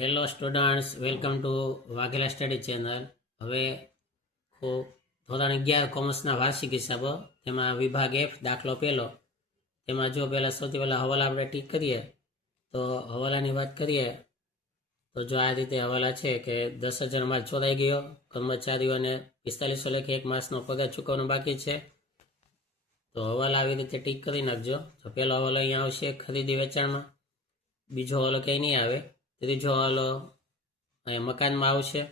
Hello students, welcome to Vaghela study channel. હવે ધોરણ 11 કોમર્સના વાર્ષિક હિસાબો, તેમાં વિભાગ F દાખલો પહેલો. તેમાં જો પહેલાં સૌથી પહેલાં હવાલા આપણે ટીક કરીએ તો હવાલાની વાત કરીએ તો જો આ રીતે હવાલા છે કે 10,000 માલ ચોરાઈ ગયો, કર્મચારીઓને 4500 લેખે એક માસનો પગાર ચૂકવવાનો બાકી છે. તો હવાલા આવી રીતે ટીક કરી નાખજો. તો પહેલો હવાલો અહીંયા આવશે ખરીદી વેચાણમાં, બીજો હવાલો ક્યાંય નહીં આવે, ત્રીજો હવાલો અહીંયા મકાનમાં આવશે,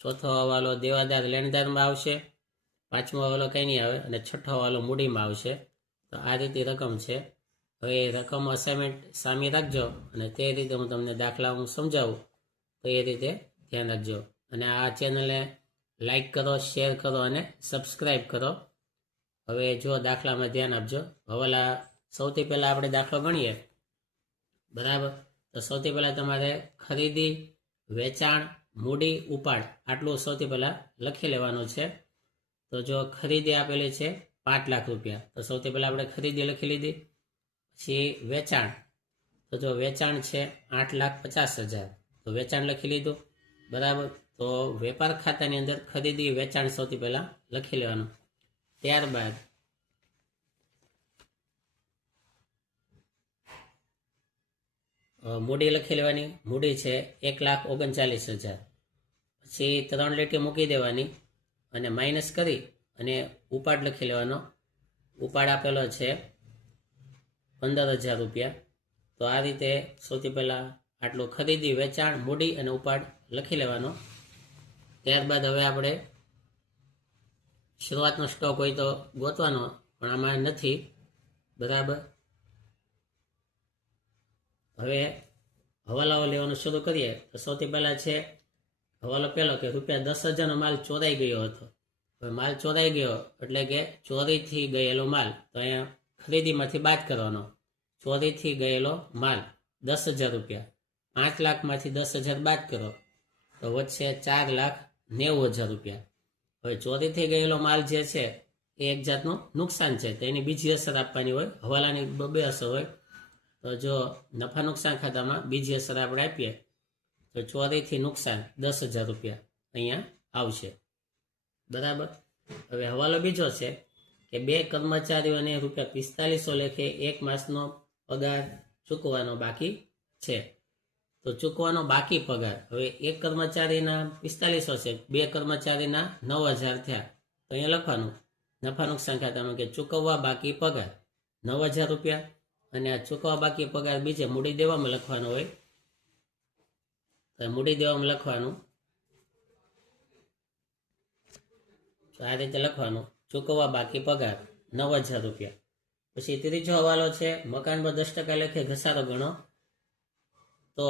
ચોથો હવાલો દેવાદાર લેણદારમાં આવશે, પાંચમો હવાલો કંઈ નહીં આવે અને છઠ્ઠો હવાલો મૂડીમાં આવશે. તો આ રીતે રકમ છે. હવે રકમ અસાઇનમેન્ટ સામે રાખજો અને તે રીતે હું તમને દાખલા હું સમજાવું, તો એ રીતે ધ્યાન રાખજો. અને આ ચેનલને લાઈક કરો, શેર કરો અને સબસ્ક્રાઈબ કરો. હવે જો દાખલામાં ધ્યાન આપજો. હવાલા સૌથી પહેલાં આપણે દાખલો ગણીએ, બરાબર. તો સૌથી પહેલાં તમારે ખરીદી, વેચાણ, મૂડી, ઉપાડ આટલું સૌથી પહેલાં લખી લેવાનું છે. તો જો ખરીદી આપેલી છે 5 લાખ રૂપિયા, તો સૌથી પહેલાં આપણે ખરીદી લખી લીધી. પછી વેચાણ, તો જો વેચાણ છે 8,50,000, તો વેચાણ લખી લીધું, બરાબર. તો વેપાર ખાતાની અંદર ખરીદી વેચાણ સૌથી પહેલાં લખી લેવાનું. ત્યારબાદ મૂડી લખી લેવાની. મૂડી છે 1,39,000. પછી 3 લીટી મૂકી દેવાની અને માઇનસ કરી અને ઉપાડ લખી લેવાનો. ઉપાડ આપેલો છે 15,000 રૂપિયા. તો આ રીતે સૌથી પહેલાં આટલું ખરીદી, વેચાણ, મૂડી અને ઉપાડ લખી લેવાનો. ત્યારબાદ હવે આપણે શરૂઆતનો સ્ટોક હોય તો ગોતવાનો, પણ આમાં નથી, બરાબર. હવે હવાલાઓ લેવાનું શરૂ કરીએ. તો સૌથી પહેલાં છે હવાલો પહેલો કે રૂપિયા 10,000નો માલ ચોરાઈ ગયો હતો. હવે માલ ચોરાઈ ગયો એટલે કે ચોરીથી ગયેલો માલ, તો અહીંયા ખરીદીમાંથી બાદ કરવાનો. ચોરીથી ગયેલો માલ 10,000 રૂપિયા, 5 લાખમાંથી 10,000 બાદ કરો તો વચ્ચે 4,90,000 રૂપિયા. હવે ચોરીથી ગયેલો માલ જે છે એ એક જાતનું નુકસાન છે, તો એની બીજી અસર આપવાની હોય. હવાલાની 2 અસર હોય. તો જો નફા નુકસાન ખાતામાં બીજી અસર આપણે આપીએ તો ચોરીથી નુકસાન 10,000 રૂપિયા અહીંયા આવશે, બરાબર. હવે હવાલો બીજો છે કે 2 કર્મચારીઓને રૂપિયા 4500 લેખે એક માસનો પગાર ચૂકવવાનો બાકી છે. તો ચૂકવાનો બાકી પગાર, હવે એક કર્મચારીના 4500 છે, 2 કર્મચારીના 9,000 થયા. તો અહીંયા લખવાનું નફા નુકસાન ખાતામાં કે ચૂકવવા બાકી પગાર 9,000 રૂપિયા, અને આ ચૂકવવા બાકી પગાર બીજે મૂડી દેવામાં લખવાનો હોય. તો મૂડી દેવામાં લખવાનું, આ રીતે લખવાનું ચૂકવવા બાકી પગાર 9,000 રૂપિયા. પછી ત્રીજો હવાલો છે મકાન પર 10% લેખે ઘસારો ગણો. તો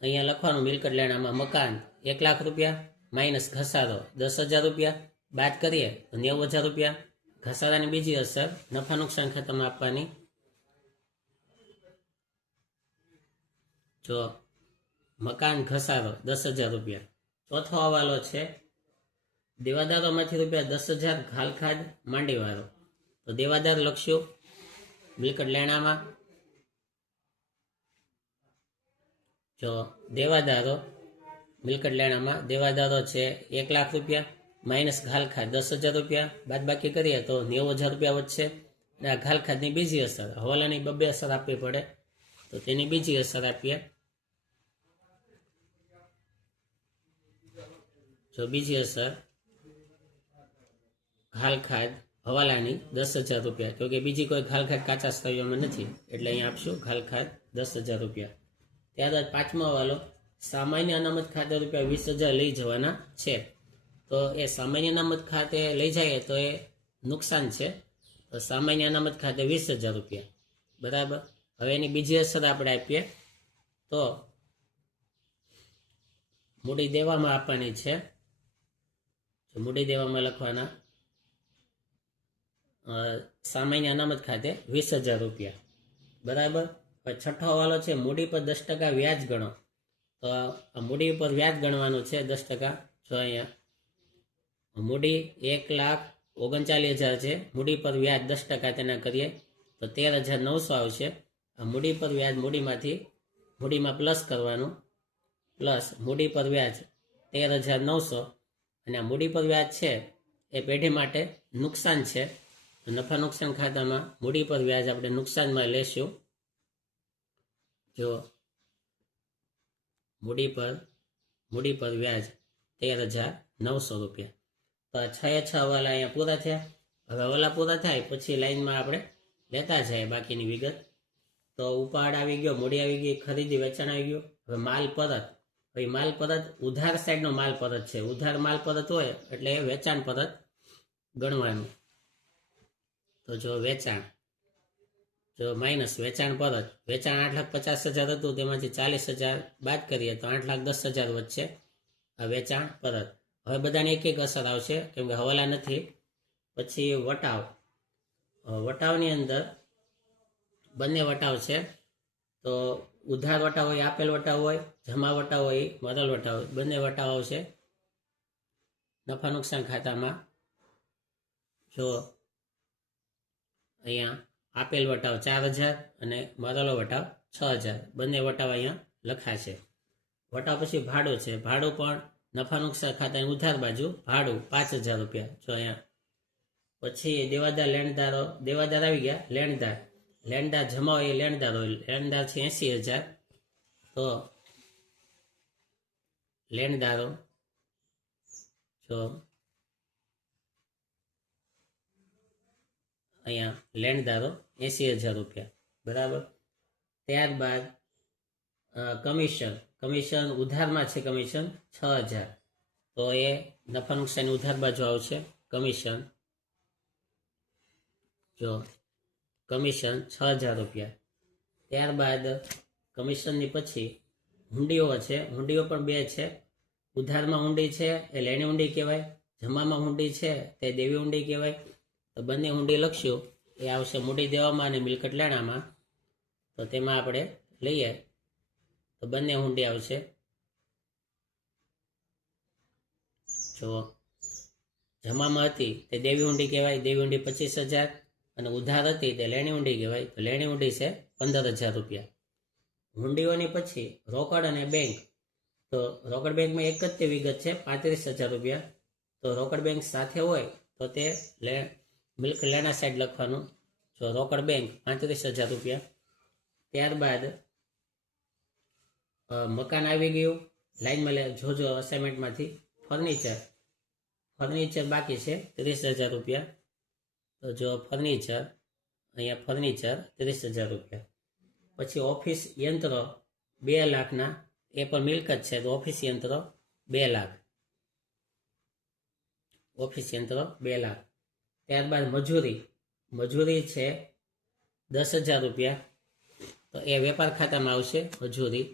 અહીંયા લખવાનું મિલકત લેણામાં મકાન 1 લાખ રૂપિયા માઇનસ ઘસારો 10,000 રૂપિયા, બાદ કરીએ તો 90,000 રૂપિયા. ઘસારાની બીજી અસર નફા નુકસાન ખાતામાં આપવાની. જો મકાન ઘસારો 10,000 રૂપિયા. ચોથો હવાલો છે દેવાદારોમાંથી રૂપિયા 10,000 ઘાલખાદ માંડીવાળો. તો દેવાદાર લખશું મિલકત લેણામાં. જો દેવાદારો મિલકત લેણામાં દેવાદારો છે 1 લાખ રૂપિયા માઇનસ ઘાલખાદ 10,000 રૂપિયા, બાદ બાકી કરીએ તો 90,000 રૂપિયા વધશે. અને આ ઘાલખાદની બીજી અસર, હવાલાની 2 અસર આપવી પડે, તો તેની બીજી અસર આપીએ. જો બીજી અસર ઘાલખાદ હવાલાની 10,000 રૂપિયા, કેમકે બીજી કોઈ ઘાલખાદ કાચા સ્થળીઓમાં નથી, એટલે અહીંયા આપશું ઘાલખાદ 10,000 રૂપિયા. ત્યારબાદ પાંચમો હવાલો સામાન્ય અનામત ખાતે રૂપિયા 20,000 લઈ જવાના છે. તો એ સામાન્ય અનામત ખાતે લઈ જાય તો એ નુકસાન છે. તો સામાન્ય અનામત ખાતે 20,000 રૂપિયા, બરાબર. હવે એની બીજી અસર આપણે આપીએ તો મૂડી દેવામાં આપવાની છે. મૂડી દેવામાં લખવાના સામાન્ય અનામત ખાતે 20,000 રૂપિયા, બરાબર. હવે છઠ્ઠો હવાલો છે મૂડી પર 10% વ્યાજ ગણો. તો આ મૂડી પર વ્યાજ ગણવાનું છે 10%. જો અહીંયા મૂડી 1,39,000 છે, મૂડી પર વ્યાજ 10% તેના કરીએ તો 13,900 આવશે. આ મૂડી પર વ્યાજ મૂડીમાંથી મૂડીમાં પ્લસ કરવાનું, પ્લસ મૂડી પર વ્યાજ 13,900, અને આ મૂડી પર વ્યાજ છે એ પેઢી માટે નુકસાન છે. તો નફા નુકસાન ખાતામાં મૂડી પર વ્યાજ આપણે નુકસાનમાં લેશું. જો મૂડી પર વ્યાજ 13,900 રૂપિયા. તો 6 હવાલા અહીંયા પૂરા થયા. હવે હવાલા પૂરા થાય પછી લાઈનમાં આપણે લેતા જાય બાકીની વિગત. તો ઉપાડ આવી ગયો, મૂડી આવી ગઈ, ખરીદી વેચાણ આવી ગયું. હવે માલ પરત. હવે માલ પરત ઉધાર સાઈડનો માલ પરત છે. ઉધાર માલ પરત હોય એટલે વેચાણ પરત ગણવાનું. તો જો વેચાણ, જો માઇનસ વેચાણ પરત. વેચાણ 8,50,000 હતું, તેમાંથી 40,000 બાદ કરીએ તો 8,10,000 વધશે આ વેચાણ પરત. હવે બધાને એક એક અસર આવશે કેમ કે હવાલા નથી. પછી વટાવ. વટાવની અંદર બંને વટાવ છે. તો ઉધાર વટાવ હોય, આપેલ વટાવ હોય, જમા વટાવ હોય, મરેલ વટાવ હોય, બંને વટાવ આવશે નફા નુકસાન ખાતામાં. જો અહીંયા આપેલ વટાવ 4,000 અને મરેલો વટાવ 6,000, બંને વટાવ અહીંયા લખાશે. વટાવ પછી ભાડું છે. ભાડું પણ નફા નુકસાન ખાતાની ઉધાર બાજુ ભાડું 5,000 રૂપિયા. જો અહીંયા પછી દેવાદાર લેણદારો, દેવાદાર આવી ગયા. લેણદાર જમા હોય એ લેણદાર હોય. લેણદાર છે 80,000. તો લેણદારો જો અહીંયા લેણદારો 80,000 રૂપિયા, બરાબર. ત્યારબાદ કમિશન ઉધારમાં છે. કમિશન 6,000. તો એ નફા નુકસાન ઉધાર બાજુ આવશે કમિશન. જો કમિશન 6,000 રૂપિયા. ત્યારબાદ કમિશનની પછી હુંડીઓ છે. હુંડીઓ પણ બે છે. ઉધારમાં હુંડી છે એ લેણી હુંડી કહેવાય. જમામાં હુંડી છે તે દેવી હુંડી કહેવાય. તો બંને હુંડી લખશું એ આવશે મૂડી દેવામાં અને મિલકત લેણામાં. તો તેમાં આપણે લઈએ તો બંને હુંડી આવશે. જો જમામાં હતી તે દેવી હુંડી કહેવાય. દેવી હુંડી 25,000 અને ઉધાર હતી તે લેણી હુંડી કહેવાય. તો લેણી હુંડી છે 15,000 રૂપિયા. હુંડીઓની પછી રોકડ અને બેંક. તો રોકડ બેંકમાં એક જ તે વિગત છે 35,000 રૂપિયા. તો રોકડ બેંક સાથે હોય તો તે મિલ્ક લેણા સાઈડ લખવાનું. જો રોકડ બેંક 35,000 રૂપિયા. ત્યારબાદ મકાન આવી ગયું લાઈનમાં જોજો અસાઇનમેન્ટમાંથી. ફર્નિચર બાકી છે 30,000 રૂપિયા. તો જો ફર્નિચર, અહીંયા ફર્નિચર 30,000 રૂપિયા. પછી ઓફિસ યંત્રો 2 લાખના, એ પણ મિલકત છે. તો ઓફિસ યંત્રો 2 લાખ. ઓફિસ યંત્રો 2 લાખ. ત્યારબાદ મજૂરી છે 10,000 રૂપિયા. તો એ વેપાર ખાતામાં આવશે મજૂરી.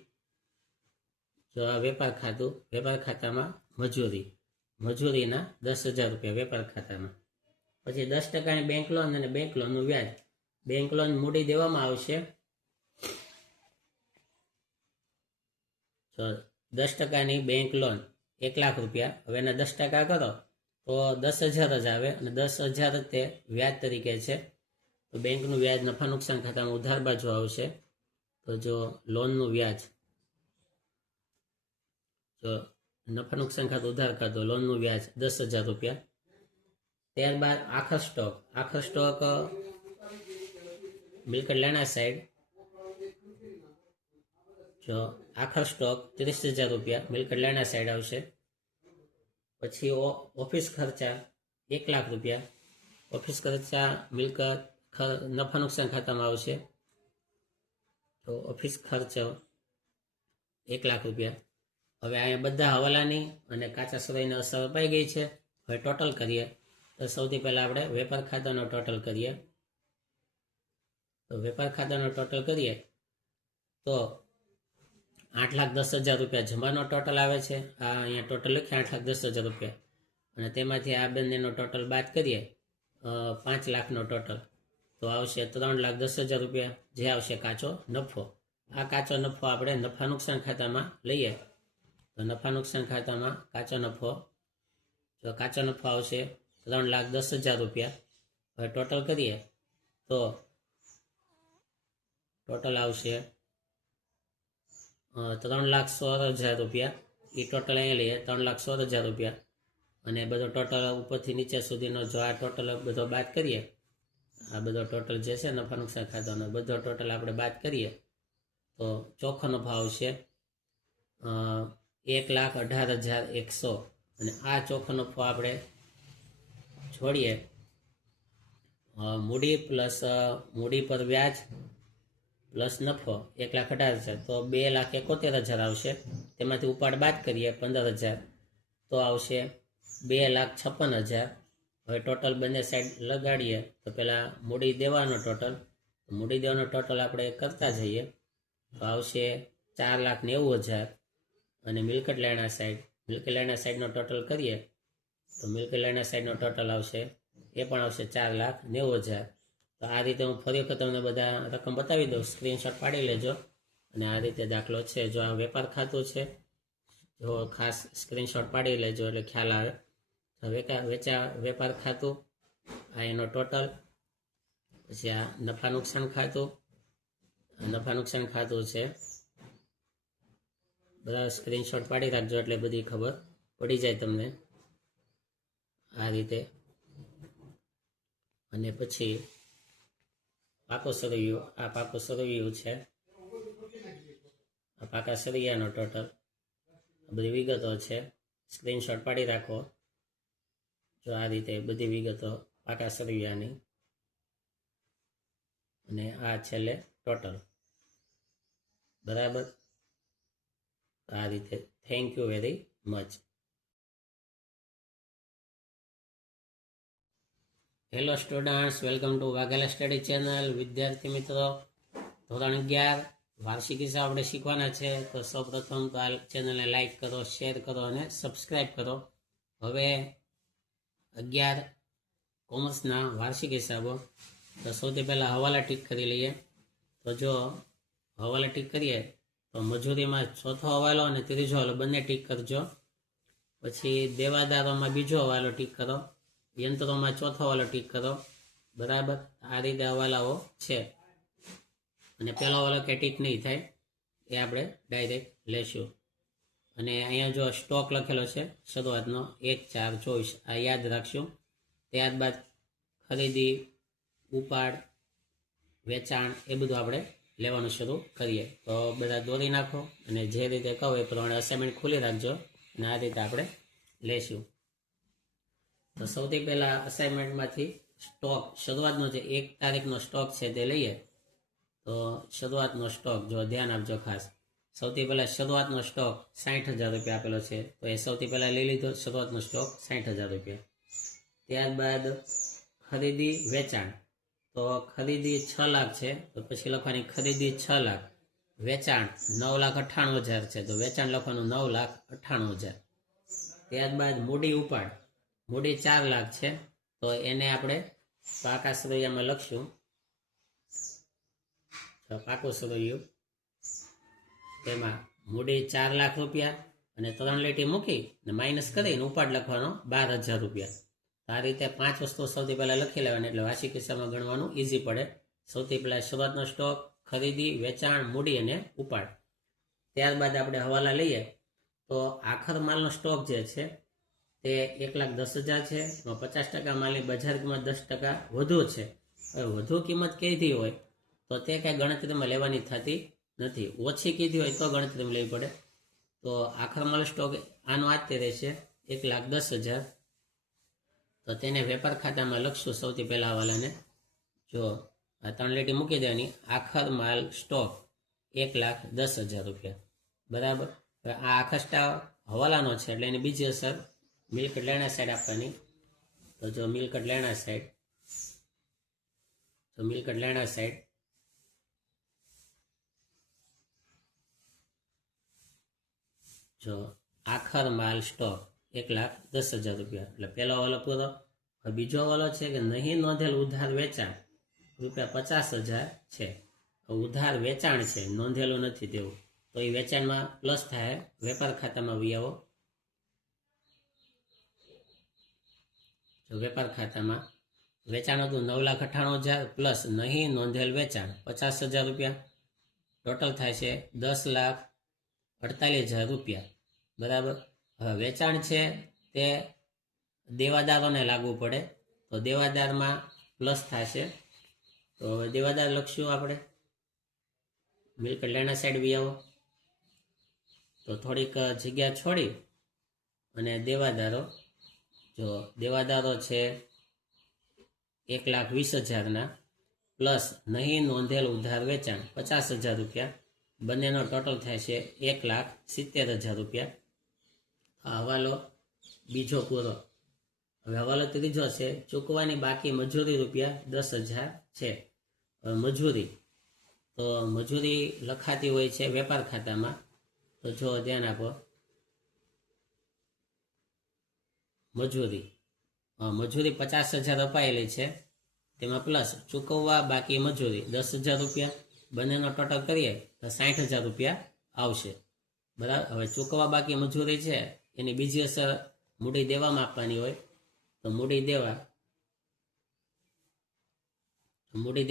જો આ વેપાર ખાતામાં મજૂરીના 10,000 રૂપિયા વેપાર ખાતામાં. પછી 10% બેંક લોન અને બેંક લોનનું વ્યાજ. બેંક લોન મૂડી દેવામાં આવશે. તો 10%ની બેંક લોન 1 લાખ રૂપિયા. હવે એના 10% કરો તો 10,000 જ આવે અને 10,000 જ તે વ્યાજ તરીકે છે. તો બેંકનું વ્યાજ નફા નુકસાન ખાતામાં ઉધાર બાજુ આવશે. તો જો લોનનું વ્યાજ, જો નફા નુકસાન ખાતું ઉધાર ખાતું, લોનનું વ્યાજ 10,000 રૂપિયા. ત્યારબાદ આખર સ્ટોક મિલકત લેણા સાઈડ. જો આખર સ્ટોક 30,000 રૂપિયા મિલકત લેણા સાઈડ આવશે. પછી ઓફિસ ખર્ચા 1 લાખ રૂપિયા. ઓફિસ ખર્ચા મિલકત નફા નુકસાન ખાતામાં આવશે. તો ઓફિસ ખર્ચ 1 લાખ રૂપિયા. હવે અહીંયા બધા હવાલાની અને કાચા સરાઈની અસર અપાઈ ગઈ છે. હવે ટોટલ કરીએ તો સૌથી પહેલાં આપણે વેપાર ખાતાનો ટોટલ કરીએ. તો વેપાર ખાતાનો ટોટલ કરીએ તો 8,10,000 રૂપિયા જમાનો ટોટલ આવે છે. આ અહીંયા ટોટલ લખીએ 8,10,000 રૂપિયા. અને તેમાંથી આ બંનેનો ટોટલ બાદ કરીએ 5 લાખનો ટોટલ. તો આવશે 3,10,000 રૂપિયા, જે આવશે કાચો નફો. આ કાચો નફો આપણે નફા નુકસાન ખાતામાં લઈએ. તો નફા નુકસાન ખાતામાં કાચો નફો આવશે 3,10,000 રૂપિયા. હવે ટોટલ કરીએ તો ટોટલ આવશે 3,16,000 રૂપિયા. એ ટોટલ અહીંયા લઈએ 3,16,000 રૂપિયા. અને બધો ટોટલ ઉપરથી નીચે સુધીનો જો આ ટોટલ બધો બાદ કરીએ, આ બધો ટોટલ જે છે નફા નુકસાન ખાતાનો બધો ટોટલ આપણે બાદ કરીએ તો ચોખ્ખાનો ભાવ છે 1,18,100. અને આ ચોખ્ખાનો ભાવ આપણે છોડીએ મૂડી પ્લસ મૂડી પર વ્યાજ પ્લસ નફો 1,18,000 તો 2,71,000 આવશે. તેમાંથી ઉપાડ બાદ કરીએ 15,000 તો આવશે 2,56,000. હવે ટોટલ બંને સાઈડ લગાડીએ તો પહેલાં મૂડી દેવાનો ટોટલ આપણે કરતા જઈએ તો આવશે 4,90,000. અને મિલકત લેણા સાઈડનો ટોટલ કરીએ તો મિલકત લેણા સાઈડનો ટોટલ આવશે એ પણ આવશે 4,90,000. તો આ રીતે હું ફરી વખત તમને બધા રકમ બતાવી દઉં, સ્ક્રીનશોટ પાડી લેજો. અને આ રીતે દાખલો છે. જો આ વેપાર ખાતું છે, જો ખાસ સ્ક્રીનશોટ પાડી લેજો એટલે ખ્યાલ આવે. વેપાર ખાતું આ એનો ટોટલ, પછી આ નફા નુકસાન ખાતું છે. બધા સ્ક્રીનશોટ પાડી રાખજો એટલે બધી ખબર પડી જાય તમને આ રીતે. અને પછી પાકો સરવૈયું છે, આ પાકા સરવૈયાનો ટોટલ બધી વિગતો છે. સ્ક્રીનશોટ પાડી રાખો. જો આ રીતે બધી વિગતો પાકા સરવૈયાની. અને આ છેલ્લે ટોટલ. બરાબર, આ રીતે. Thank you very much. Hello students, welcome to Vaghela study channel. વિદ્યાર્થી મિત્રો, ધોરણ 11 વાર્ષિક હિસાબ આપણે શીખવાના છે. તો સૌપ્રથમ તો આ ચેનલને લાઈક કરો, શેર કરો અને સબસ્ક્રાઈબ કરો. હવે 11 કોમર્સના વાર્ષિક હિસાબો. તો સૌથી પહેલાં હવાલા ટીક કરી લઈએ. તો જો હવાલા ટીક કરીએ તો મજૂરીમાં ચોથો હવાલો અને ત્રીજો હવાલો બંને ટીક કરજો. પછી દેવાદારોમાં બીજો હવાલો ટીક કરો. યંત્રોમાં ચોથો હવાલો ટીક કરો. બરાબર, આ રીતે હવાલાઓ છે. અને પહેલો હવાલો કે ટીક નહીં થાય એ આપણે ડાયરેક્ટ લેશું. અને અહીંયા જો સ્ટોક લખેલો છે શરૂઆતનો 1/4/24, આ યાદ રાખશું. ત્યારબાદ ખરીદી, ઉપાડ, વેચાણ એ બધું આપણે લેવાનું શરૂ કરીએ. તો બધા દોરી નાખો અને જે રીતે કહો એ પ્રમાણે અસાઇનમેન્ટ ખોલી રાખજો અને આ રીતે આપણે લેશું. તો સૌથી પહેલાં અસાઇનમેન્ટમાંથી સ્ટોક શરૂઆતનો જે 1 તારીખનો સ્ટોક છે તે લઈએ. તો શરૂઆતનો સ્ટોક જો ધ્યાન આપજો ખાસ. સૌથી પહેલાં શરૂઆતનો સ્ટોક 60,000 રૂપિયા આપેલો છે તો એ સૌથી પહેલાં લઈ લીધો શરૂઆતનો સ્ટોક 60,000 રૂપિયા. ત્યારબાદ ખરીદી, વેચાણ. તો ખરીદી 6 લાખ છે તો પછી લખવાની ખરીદી 6 લાખ, વેચાણ 9,98,000 છે તો વેચાણ લખવાનું 9,98,000. ત્યારબાદ મૂડી ઉપાડ, મૂડી 4 લાખ છે તો એને આપણે પાકા સરવૈયામાં લખશું. પાકું સરવૈયું, તેમાં મૂડી 4 લાખ રૂપિયા અને 3 લીટી મૂકી અને માઇનસ કરીને ઉપાડ લખવાનો 12,000 રૂપિયા. આ રીતે 5 વસ્તુઓ સૌથી પહેલાં લખી લેવાની એટલે વાર્ષિક હિસાબમાં ગણવાનું ઇઝી પડે. સૌથી પહેલાં શરૂઆતનો સ્ટોક, ખરીદી, વેચાણ, મૂડી અને ઉપાડ. ત્યારબાદ આપણે હવાલા લઈએ તો આખર માલનો સ્ટોક જે છે તે 1,10,000 છે. એમાં 50% માલની બજાર કિંમત 10% વધુ છે. હવે વધુ કિંમત કીધી હોય તો તે કાંઈ ગણતરીમાં લેવાની થતી નથી. ઓછી કીધી હોય તો ગણતરીમાં લેવી પડે. તો આખર માલ સ્ટોક આનો આ તે રહેશે 1,10,000. તો તેને વેપાર ખાતામાં લખશું સૌથી પહેલાં હવાલાને. જો આ 3 લીટી મૂકી દેવાની. આખર માલ સ્ટોક 1,10,000 રૂપિયા. બરાબર, હવે આ આખા હવાલાનો છે એટલે એની બીજી અસર મિલકત લેણા સાઈડ આપવાની. તો જો મિલકત લેણા સાઈડ જો આખર માલ સ્ટોક 1,10,000 રૂપિયા એટલે પહેલો હવાલો પૂરો. હવે બીજો હવાલો છે કે નહીં નોંધેલ ઉધાર વેચાણ ₹50,000 છે. ઉધાર વેચાણ છે, નોંધેલું નથી તેવું, તો એ વેચાણમાં પ્લસ થાય, વેપાર ખાતામાં વિયાવો. જો વેપાર ખાતામાં વેચાણ હતું 9,98,000 પ્લસ નહીં નોંધેલ વેચાણ 50,000 રૂપિયા, ટોટલ થાય છે 10,98,000. 48,000 રૂપિયા, બરાબર. હવે વેચાણ છે તે દેવાદારોને લાગુ પડે, તો દેવાદારમાં પ્લસ થશે. તો હવે દેવાદાર લખશું આપણે. મિલકત લેણા સાઈડ બી આવો, તો થોડીક જગ્યા છોડી અને દેવાદારો, જો દેવાદારો છે 1,20,000 પ્લસ નહીં નોંધેલ ઉધાર વેચાણ 50,000 રૂપિયા, બંનેનો ટોટલ થાય છે 1,70,000 રૂપિયા. આ હવાલો બીજો પૂરો. હવે હવાલો ત્રીજો છે ચૂકવાની બાકી મજૂરી રૂપિયા 10,000 છે. હવે મજૂરી, તો મજૂરી લખાતી હોય છે વેપાર ખાતામાં, તો જો ધ્યાન આપો. મજૂરી 50,000 અપાયેલી છે, તેમાં પ્લસ ચૂકવવા બાકી મજૂરી 10,000 રૂપિયા, બંનેનો ટોટલ કરીએ તો 60,000 રૂપિયા આવશે, બરાબર. હવે ચૂકવવા બાકી મજૂરી છે એની બીજી અસર મૂડી દેવામાં આપવાની હોય, તો મૂડી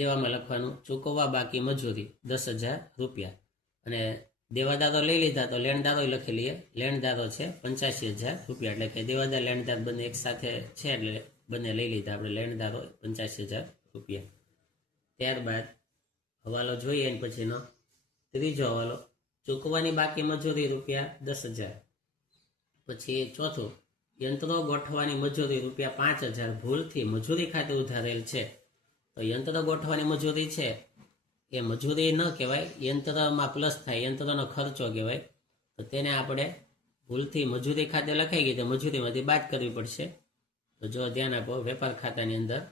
દેવામાં લખવાનું ચૂકવવા બાકી મજૂરી 10,000 રૂપિયા. અને દેવાદારો લઈ લીધા તો લેણદારો લખી લઈએ. લેણદારો છે 85,000 રૂપિયા, એટલે કે દેવાદાર લેણદાર બંને એક સાથે છે, એટલે બંને લઈ લીધા આપણે લેણદારો 85,000 રૂપિયા. ત્યારબાદ હવાલો જોઈએ ને પછીનો ત્રીજો હવાલો ચૂકવાની બાકી મજૂરી રૂપિયા 10,000. પછી ચોથું યંત્રો ગોઠવાની મજૂરી રૂપિયા 5,000 ભૂલથી મજૂરી ખાતે ઉધારેલ છે. તો યંત્ર ગોઠવાની મજૂરી છે એ મજૂરી ન કહેવાય, યંત્રમાં પ્લસ થાય, યંત્રનો ખર્ચો કહેવાય. તો તેને આપણે ભૂલથી મજૂરી ખાતે લખાઈ ગઈ તો મજૂરીમાંથી બાદ કરવી પડશે. તો જો ધ્યાન આપો, વેપાર ખાતાની અંદર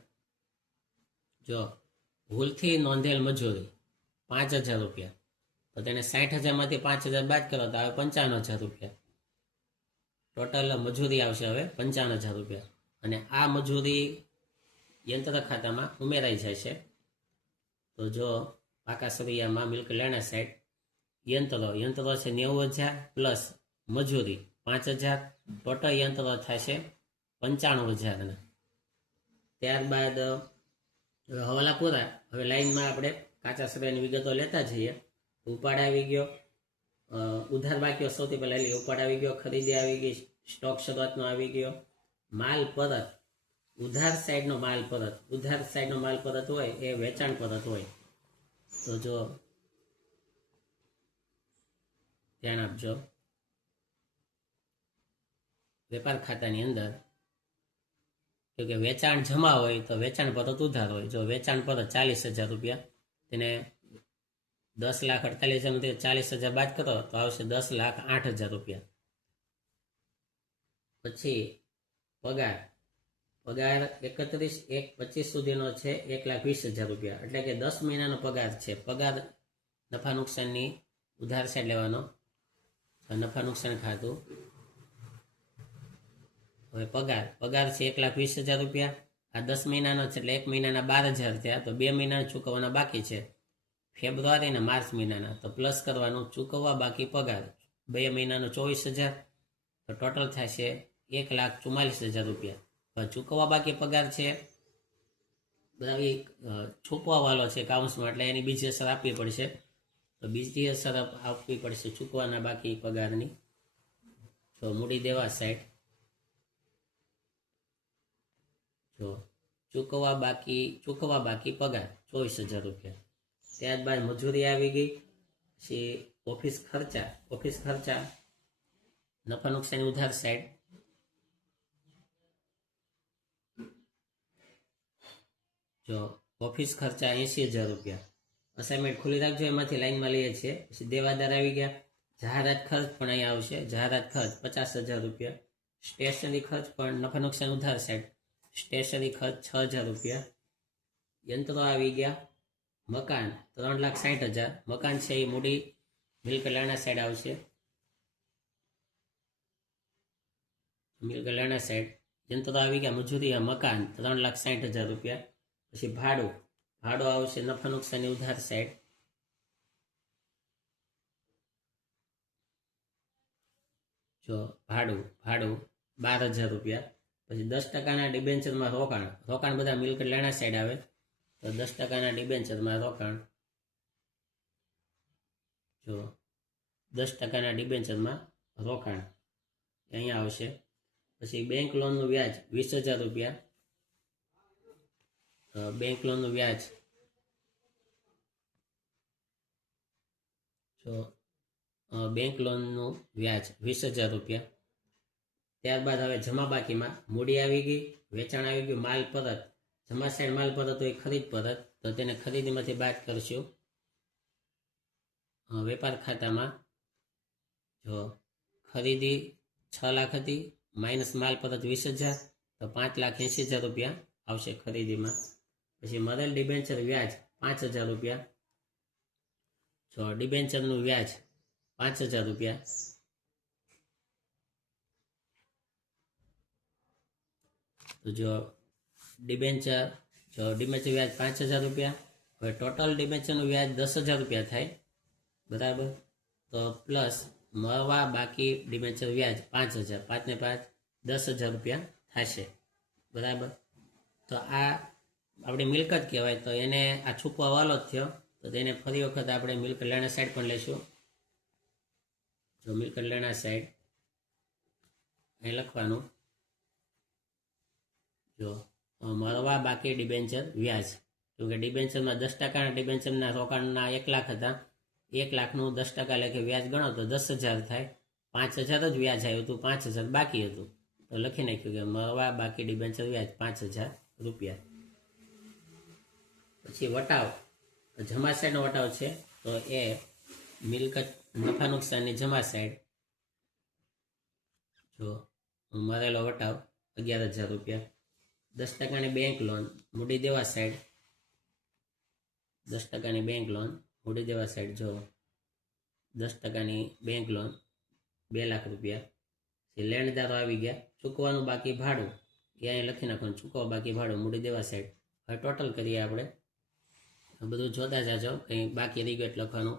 જો ભૂલથી નોંધેલ મજૂરી 5,000 રૂપિયા, તો તેને 60,000માંથી 5,000 બાદ કરો તો આવે 55,000 રૂપિયા. ટોટલ મજૂરી આવશે હવે 55,000 રૂપિયા. અને આ મજૂરી યંત્ર ખાતામાં ઉમેરાઈ જાય છે. તો જો પાકા સરિયામાં મિલકત લેણા સાઈડ યંત્રો છે 90,000 પ્લસ મજૂરી 5,000, ટોટલ યંત્રો થશે 95,000. ત્યારબાદ હવાલા પૂરા. હવે લાઈનમાં આપણે કાચા સરિયાની વિગતો લેતા જઈએ. ઉપાડ આવી ગયો, ઉધાર બાકીઓ સૌથી પહેલા એટલે ઉપાડ આવી ગયો, ખરીદી આવી ગઈ, સ્ટોક શરૂઆતનો આવી ગયો, માલ પરત, ઉધાર સાઈડનો માલ પરત. ઉધાર સાઈડનો માલ પરત હોય એ વેચાણ પરત હોય. તો જો ધ્યાન આપજો, વેપાર ખાતાની અંદર કે વેચાણ જમા હોય તો વેચાણ પરત ઉધાર હોય. જો વેચાણ પરત 40,000 રૂપિયા, તેને 10,48,000 40,000 બાદ કરો તો આવશે 10,08,000 રૂપિયા. પછી પગાર 31/1/25 સુધીનો છે 1,20,000 રૂપિયા, એટલે કે 10 મહિનાનો પગાર છે. પગાર નફા નુકસાનની ઉધાર સાઈડ લેવાનો, નફા નુકસાન ખાતું. હવે પગાર છે 1,20,000 રૂપિયા, આ 10 મહિનાનો છે એટલે 1 મહિનાના 12,000 થયા, તો 2 મહિનાના ચૂકવવાના બાકી છે, ફેબ્રુઆરી અને માર્ચ મહિનાના. તો પ્લસ કરવાનું ચૂકવવા બાકી પગાર 2 મહિનાનો 24,000, તો ટોટલ થશે 1,44,000 રૂપિયા. ચૂકવવા બાકી પગાર છે બરાબર, છુપવાવાળો છે કાઉન્સમાં, એટલે એની બીજી અસર આપવી પડશે. તો બીજી અસર આપવી પડશે ચૂકવાના બાકી પગારની. તો મૂડી દેવા સાઈડ જો ચૂકવવા બાકી પગાર 24,000 રૂપિયા. ત્યારબાદ મજૂરી આવી ગઈ. પછી ઓફિસ ખર્ચા નફા નુકસાની ઉધાર સાઈડ જો ઓફિસ ખર્ચા 80,000 રૂપિયા. અસાઇનમેન્ટ ખુલ્લી રાખજો, એમાંથી લાઈનમાં લઈએ છીએ. પછી દેવાદાર આવી ગયા. જાહેરાત ખર્ચ પણ અહીંયા આવશે, જાહેરાત ખર્ચ 50,000 રૂપિયા. સ્ટેશનરી ખર્ચ પણ નફા નુકસાન ઉધાર સાઈડ, સ્ટેશનરી ખર્ચ 6,000 રૂપિયા. યંત્રો આવી ગયા. મકાન 3,60,000, મકાન છે એ મૂડી મિલકત લેણા સાઈડ આવશે. મિલકત લેણા સાઈડ યંત્રો આવી ગયા. મજૂરી મકાન 3,60,000 રૂપિયા. પછી ભાડું આવશે નફા નુકસાની ઉધાર સાઈડ. જો ભાડું 12,000 રૂપિયા. પછી 10%ના ડિબેન્ચરમાં રોકાણ બધા મિલકત લેણા સાઈડ આવે, તો 10%ના ડિબેન્ચરમાં રોકાણ જો 10% ડિબેન્ચરમાં રોકાણ અહીંયા આવશે. પછી બેંક લોનનું વ્યાજ 20,000 રૂપિયા. બેંક લોનનું વ્યાજ બેંક લોનનું વ્યાજ 20,000 રૂપિયા. ત્યારબાદ હવે જમા બાકીમાં મૂડી આવી ગઈ, વેચાણ આવી ગયું, માલ પરત. જમા સાઈડ માલ પરત હોય ખરીદ પરત, તો તેને ખરીદીમાંથી બાદ કરશું. વેપાર ખાતામાં જો ખરીદી 6 લાખ હતી માઇનસ માલ પરત 20,000, તો 5,80,000 રૂપિયા આવશે ખરીદીમાં. પછી મરેલ ડિબેન્ચર વ્યાજ 5,000 રૂપિયા. જો ડિબેન્ચરનું વ્યાજ 5,000 રૂપિયા. તો જો ડિબેન્ચર વ્યાજ 5,000 રૂપિયા. હવે ટોટલ ડિબેન્ચરનું વ્યાજ 10,000 રૂપિયા થાય, બરાબર. તો પ્લસ મળવા બાકી ડિબેન્ચર વ્યાજ 5,000, 5 ને 5 10,000 રૂપિયા થશે, બરાબર. તો આ આપણી મિલકત કહેવાય. તો એને આ છૂપો હવાલો જ થયો, તો તેને ફરી વખત આપણે મિલકત લેણા સાઈડ પણ લઈશું. જો મિલકત લેણા સાઈડ અહીં લખવાનું, જો મળવા બાકી ડિબેન્ચર વ્યાજ. કેમકે ડિબેન્ચરમાં 10% ડિબેન્ચરના રોકાણના 1 લાખ હતા, 1 લાખનું 10% લેખે વ્યાજ ગણો તો 10,000 થાય. 5,000 જ વ્યાજ આવ્યું હતું, 5,000 બાકી હતું, તો લખી નાખ્યું કે મળવા બાકી ડિબેન્ચર વ્યાજ 5,000 રૂપિયા. પછી વટાવ, જમા સાઈડનો વટાવ છે, તો એ મિલકત નફા નુકસાનની જમા સાઈડ. જો મરેલો વટાવ 11,000 રૂપિયા. 10%ની બેંક લોન મૂડી દેવા સાઈડ, 10%ની બેંક લોન મૂડી દેવા સાઈડ. જો 10%ની બેંક લોન 2 લાખ રૂપિયા. લેણદારો આવી ગયા, ચૂકવાનું બાકી ભાડું એ અહીં લખી નાખવાનું, ચૂકવવા બાકી ભાડું મૂડી દેવા સાઈડ. હવે ટોટલ કરીએ આપણે, બધું જોતા જાજો, કંઈ બાકી રહી ગયું એટલે લખવાનું.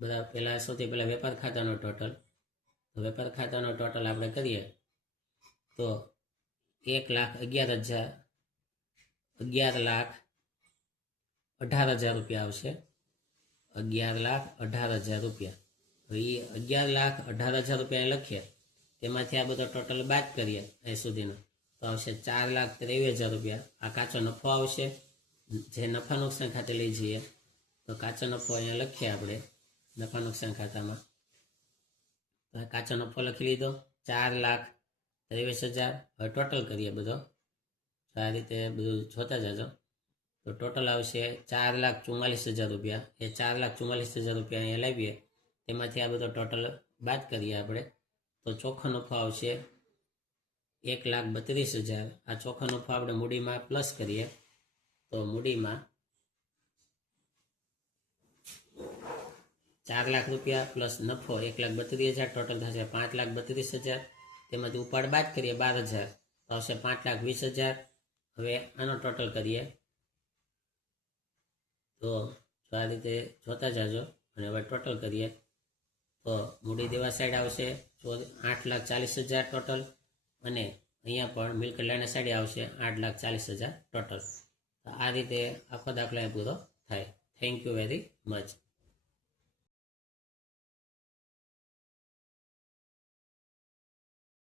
બધા પહેલાં સૌથી પહેલાં વેપાર ખાતાનો ટોટલ. તો વેપાર ખાતાનો ટોટલ આપણે કરીએ તો 11,18,000 રૂપિયા આવશે. 11,18,000 રૂપિયા. હવે એ 11,18,000 રૂપિયા લખીએ, તેમાંથી આ બધો ટોટલ બાદ કરીએ અહીં સુધીનો, તો આવશે 4,23,000 રૂપિયા. આ કાચો નફો આવશે, જે નફા નુકસાન ખાતે લઈ જઈએ. તો કાચો નફો અહીંયા લખીએ આપણે નફા નુકસાન ખાતામાં. કાચો નફો લખી લીધો 4,23,000. હવે ટોટલ કરીએ બધો, આ રીતે બધું જોતા જજો. તો ટોટલ આવશે 4,44,000 રૂપિયા. એ 4,44,000 રૂપિયા અહીંયા લાવીએ, તેમાંથી આ બધો ટોટલ બાદ કરીએ આપણે, તો ચોખ્ખો નફો આવશે 1,32,000. આ ચોખ્ખો નફો આપણે મૂડીમાં પ્લસ કરીએ, તો મૂડીમાં 4 લાખ રૂપિયા પ્લસ નફો 1,32,000, ટોટલ થશે 5,32,000. તેમાંથી ઉપાડ બાદ કરીએ 12,000, તો આવશે 5,20,000. હવે આનો ટોટલ કરીએ, તો આ રીતે જોતા જાજો. અને હવે ટોટલ કરીએ તો મૂડી દેવા સાઈડ આવશે 8,40,000 ટોટલ, અને અહીંયા પણ મિલકત લેણા સાઈડ આવશે 8,40,000 ટોટલ. તો આ રીતે આખો દાખલો પૂરો થાય. Thank you very much.